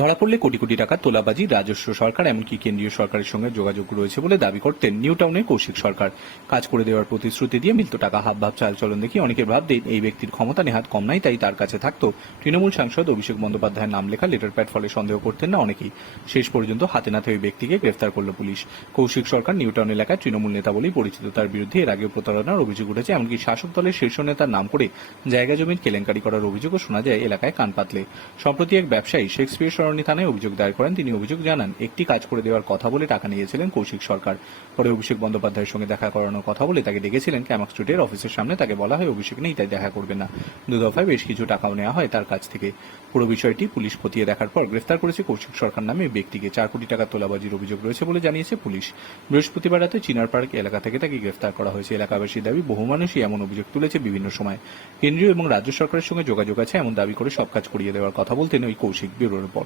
ধরা পড়লে কোটি কোটি টাকার তোলাবাজি, রাজস্ব সরকার, এমনকি কেন্দ্রীয় সরকারের সঙ্গে যোগাযোগ রয়েছে বলে দাবি করতেন নিউ টাউনের কৌশিক সরকার। কাজ করে দেওয়ার প্রতিশ্রুতি দিয়ে মিলত টাকা হাব ভাব চাল চলন দেখি অনেকের ভাবতেন এই ব্যক্তির ক্ষমতা নেহাত কম নাই, তাই তার কাছে থাকতো। তৃণমূল সাংসদ অভিষেক বন্দ্যোপাধ্যায়ের নাম লেখা লেটার প্যাড ফলে সন্দেহ করতেন না অনেকেই। শেষ পর্যন্ত হাতে নাতে ওই ব্যক্তিকে গ্রেফতার করল police. Kaushik Sarkar New Town এলাকায় তৃণমূল নেতা বলেই পরিচিত। তার বিরুদ্ধে এর আগেও প্রতারণার অভিযোগ উঠেছে, এমনকি শাসক দলের শীর্ষ নেতার নাম করে জায়গা জমির কেলেঙ্কারি করার অভিযোগও শোনা যায় এলাকায় কান পাতলে। সম্প্রতি এক ব্যবসায়ী শেক্সপিয়ার সরণি থানায় অভিযোগ দায়ের করেন। তিনি অভিযোগ জানান, একটি কাজ করে দেওয়ার কথা বলে টাকা নিয়েছিলেন কৌশিক সরকার। পরে অভিষেক বন্দ্যোপাধ্যায়ের সঙ্গে দেখা করানোর কথা বলে তাকে ডেকেছিলেন ক্যামাক স্ট্রিটের অফিসের সামনে। তাকে বলা হয়, অভিষেক নেই, তাই দেখা করবে না। দু দফায় বেশ কিছু টাকাও নেওয়া হয় তার কাছ থেকে। পুরো বিষয়টি পুলিশ খতিয়ে দেখার পর গ্রেফতার করেছে কৌশিক সরকার নামে ব্যক্তিকে। চার কোটি টাকা তোলাবাজির অভিযোগ রয়েছে বলে জানিয়েছে পুলিশ। বৃহস্পতিবার রাতে চিনার পার্ক এলাকা থেকে তাকে গ্রেফতার করা হয়েছে। এলাকাবাসীর দাবি, বহু মানুষই এমন অভিযোগ তুলেছে বিভিন্ন সময়। কেন্দ্রীয় এবং রাজ্য সরকারের সঙ্গে যোগাযোগ আছে এমন দাবি করে সব কাজ করিয়ে দেওয়ার কথা বলতেন ওই কৌশিক ব্যুরো রিপোর্ট।